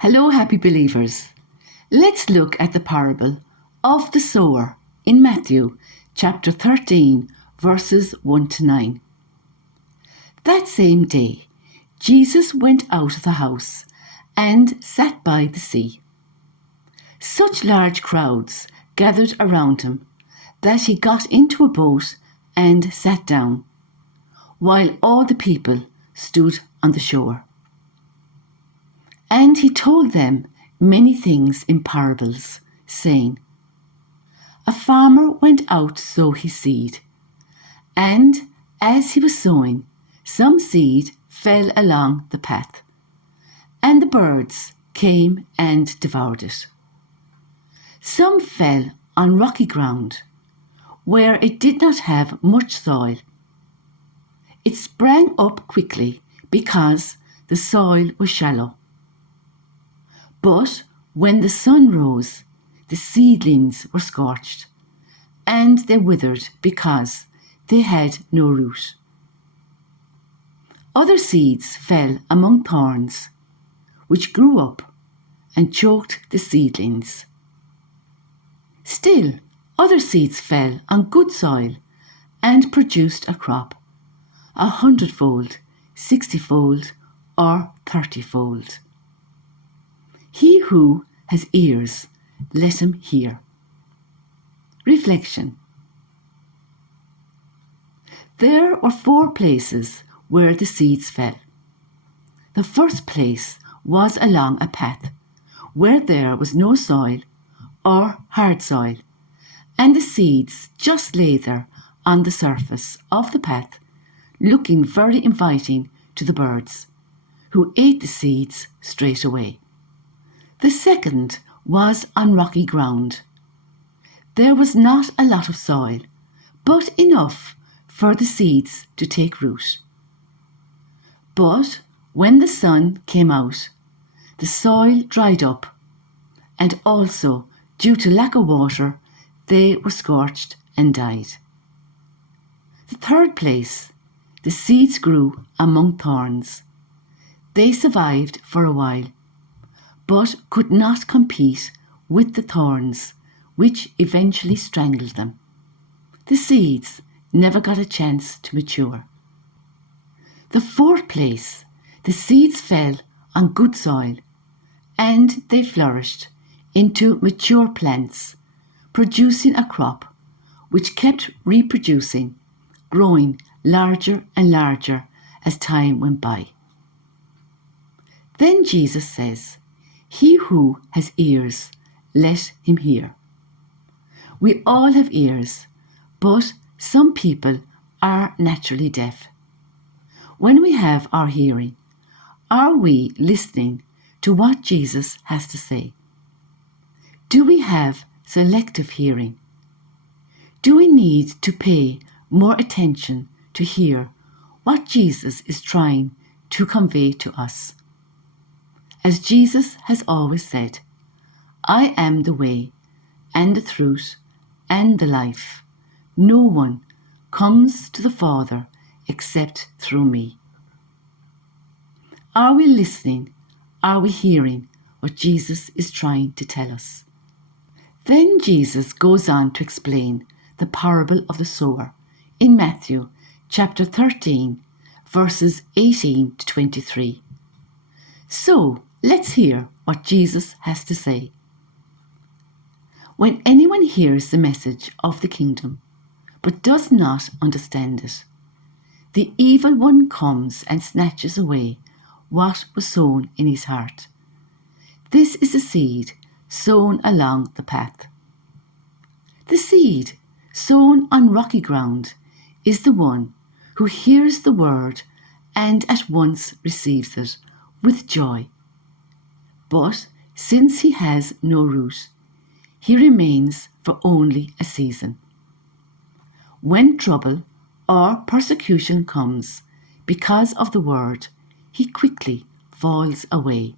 Hello, happy believers. Let's look at the parable of the sower in Matthew chapter 13, verses 1 to 9. That same day, Jesus went out of the house and sat by the sea. Such large crowds gathered around him that he got into a boat and sat down, while all the people stood on the shore. And he told them many things in parables, saying, A farmer went out to sow his seed, and as he was sowing, some seed fell along the path, and the birds came and devoured it. Some fell on rocky ground, where it did not have much soil. It sprang up quickly because the soil was shallow. But when the sun rose, the seedlings were scorched, and they withered because they had no root. Other seeds fell among thorns, which grew up and choked the seedlings. Still, other seeds fell on good soil and produced a crop, 100-fold, 60-fold, or 30-fold. He who has ears, let him hear. Reflection. There were 4 places where the seeds fell. The first place was along a path, where there was no soil or hard soil, and the seeds just lay there on the surface of the path, looking very inviting to the birds, who ate the seeds straight away. The second was on rocky ground. There was not a lot of soil, but enough for the seeds to take root. But when the sun came out, the soil dried up, and also, due to lack of water, they were scorched and died. The third place, the seeds grew among thorns. They survived for a while, but could not compete with the thorns, which eventually strangled them. The seeds never got a chance to mature. The fourth place, the seeds fell on good soil, and they flourished into mature plants, producing a crop which kept reproducing, growing larger and larger as time went by. Then Jesus says, He who has ears, let him hear. We all have ears, but some people are naturally deaf. When we have our hearing, are we listening to what Jesus has to say? Do we have selective hearing? Do we need to pay more attention to hear what Jesus is trying to convey to us? As Jesus has always said, I am the way and the truth and the life. No one comes to the Father except through me. Are we listening? Are we hearing what Jesus is trying to tell us? Then Jesus goes on to explain the parable of the sower in Matthew chapter 13, verses 18 to 23. So, let's hear what Jesus has to say. When anyone hears the message of the kingdom, but does not understand it, the evil one comes and snatches away what was sown in his heart. This is the seed sown along the path. The seed sown on rocky ground is the one who hears the word and at once receives it with joy. But since he has no root, he remains for only a season. When trouble or persecution comes because of the word, he quickly falls away.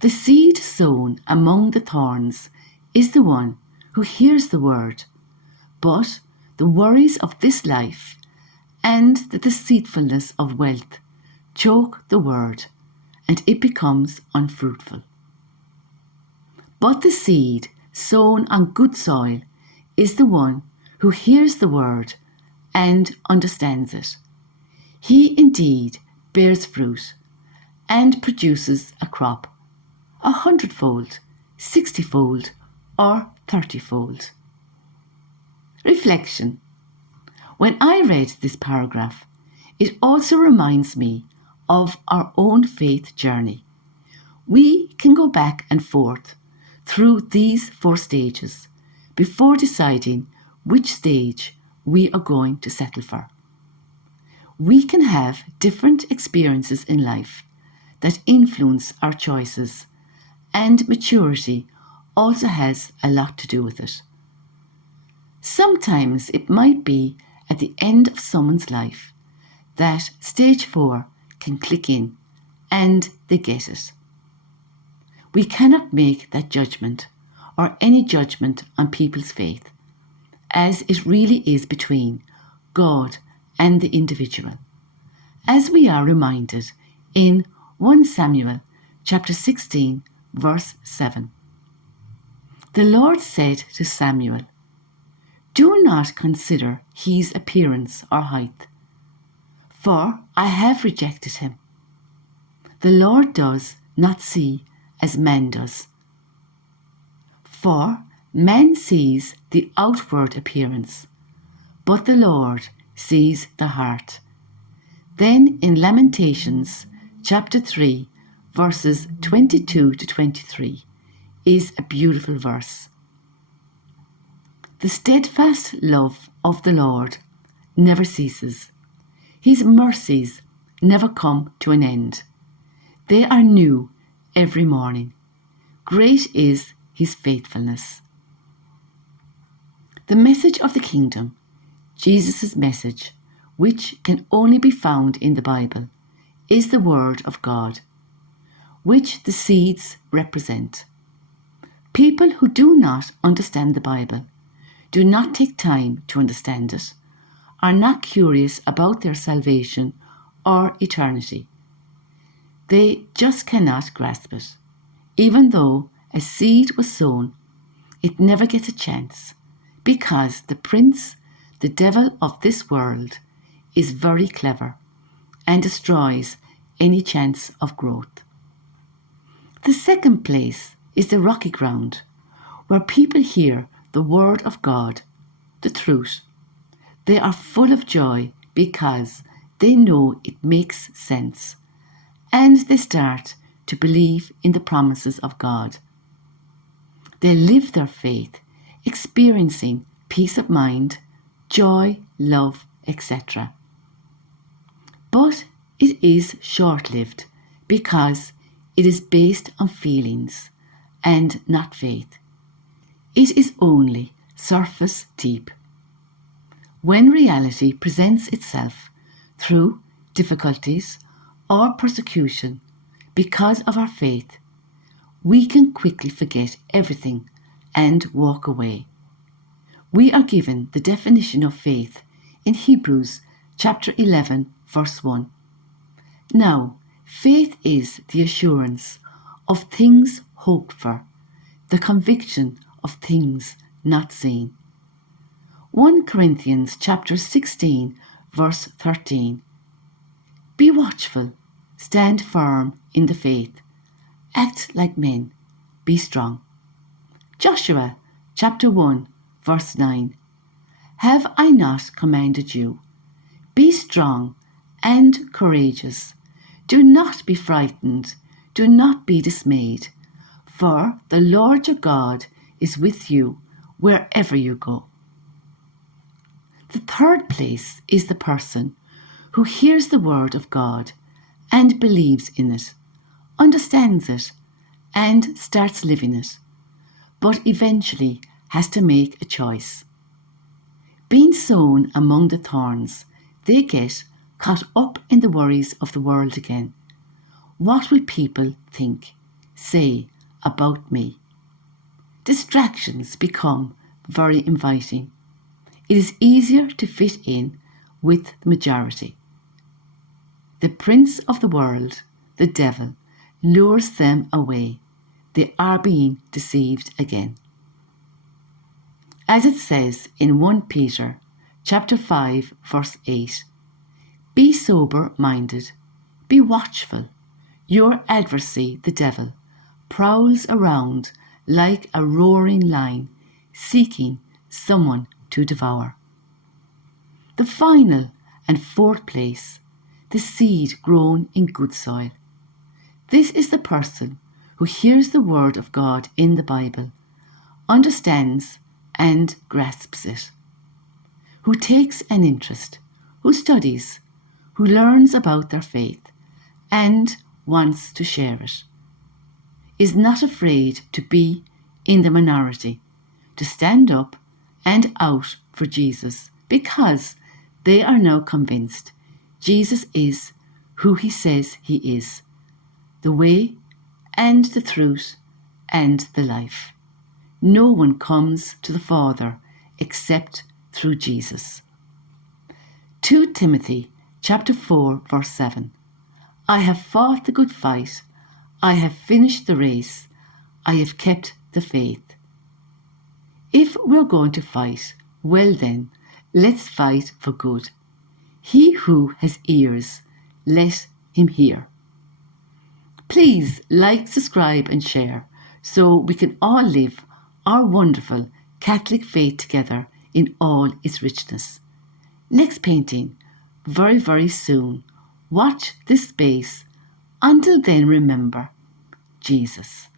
The seed sown among the thorns is the one who hears the word, but the worries of this life and the deceitfulness of wealth choke the word, and it becomes unfruitful. But the seed sown on good soil is the one who hears the word and understands it. He indeed bears fruit and produces a crop, 100-fold, 60-fold, or 30-fold. Reflection. When I read this paragraph, it also reminds me of our own faith journey. We can go back and forth through these 4 stages before deciding which stage we are going to settle for. We can have different experiences in life that influence our choices, and maturity also has a lot to do with it. Sometimes it might be at the end of someone's life that stage 4 can click in and they get it. We cannot make that judgment or any judgment on people's faith, as it really is between God and the individual, as we are reminded in 1 Samuel chapter 16 verse 7. The Lord said to Samuel, "Do not consider his appearance or height, for I have rejected him. The Lord does not see as man does. For man sees the outward appearance, but the Lord sees the heart." Then in Lamentations chapter 3 verses 22 to 23 is a beautiful verse. The steadfast love of the Lord never ceases. His mercies never come to an end. They are new every morning. Great is his faithfulness. The message of the kingdom, Jesus' message, which can only be found in the Bible, is the Word of God, which the seeds represent. People who do not understand the Bible, do not take time to understand it, are not curious about their salvation or eternity. They just cannot grasp it. Even though a seed was sown, it never gets a chance, because the prince, the devil of this world, is very clever and destroys any chance of growth. The second place is the rocky ground, where people hear the word of God, the truth. They are full of joy because they know it makes sense, and they start to believe in the promises of God. They live their faith, experiencing peace of mind, joy, love, etc. But it is short-lived because it is based on feelings and not faith. It is only surface deep. When reality presents itself through difficulties or persecution because of our faith, we can quickly forget everything and walk away. We are given the definition of faith in Hebrews chapter 11 verse 1. Now, faith is the assurance of things hoped for, the conviction of things not seen. 1 Corinthians chapter 16 verse 13. Be watchful, stand firm in the faith, act like men, be strong. Joshua chapter 1 verse 9. Have I not commanded you? Be strong and courageous. Do not be frightened, do not be dismayed, for the Lord your God is with you wherever you go. The third place is the person who hears the word of God and believes in it, understands it, and starts living it, but eventually has to make a choice. Being sown among the thorns, they get caught up in the worries of the world again. What will people think, say about me? Distractions become very inviting. It is easier to fit in with the majority. The prince of the world, the devil, lures them away. They are being deceived again. As it says in 1 Peter chapter 5, verse 8, be sober-minded, be watchful. Your adversary, the devil, prowls around like a roaring lion, seeking someone to devour. The final and fourth place, the seed grown in good soil. This is the person who hears the word of God in the Bible, understands and grasps it, who takes an interest, who studies, who learns about their faith and wants to share it, is not afraid to be in the minority, to stand up and out for Jesus, because they are now convinced Jesus is who he says he is, the way and the truth and the life. No one comes to the Father except through Jesus. 2 Timothy chapter 4, verse 7. I have fought the good fight. I have finished the race. I have kept the faith. If we're going to fight, well then, let's fight for good. He who has ears, let him hear. Please like, subscribe and share so we can all live our wonderful Catholic faith together in all its richness. Next painting, very, very soon. Watch this space. Until then, remember Jesus.